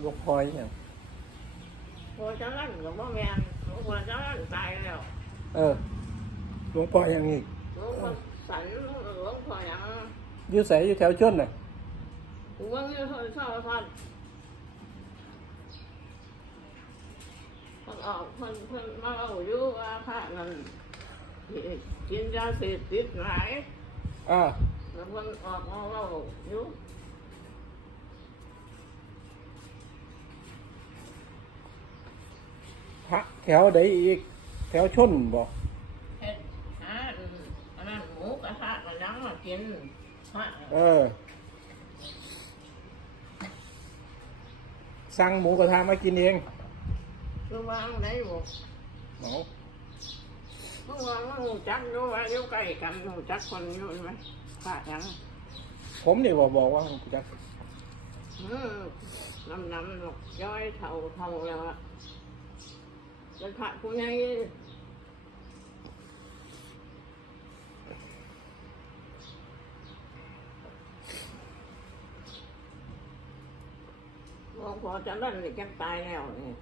หลวงพ่ออีหยังพอจะลั่นหลวงพ่อแมนหลวงพ่อจะลั่นตายแล้วเออหลวงพ่ออย่างอีกหลวงพ่อสันหลวงพ่อหยังอยู่ใสอยู่แถวชนน่ะหลวงพ่อเงี้ยเขาชอบพันคนออกคนคนมาเอาอยู่ว่าพระนั่นกินยาเสพติดหลายอ่าแล้วคนออกมาเอาอยู่ พระ แถวใดอีก แถวชนบ่เฮ็ดหาอันนั้นหมูกระทะกระยังมากินพระเออ สั่งหมูกระทะมากินเองคือวางได้บ่เอาเมื่อวานว่าหูจักอยู่ว่าอยู่ใกล้กันหูจักคนอยู่ไหมพระหยังผมนี่บอกบอกว่าจักอืมน้ำน้ำหนกย้อยเท่าเท่าแล้วอะ เป็นพระผู้ใหญ่หลวงพอจะนั่นเลยจังตายแล้วนี่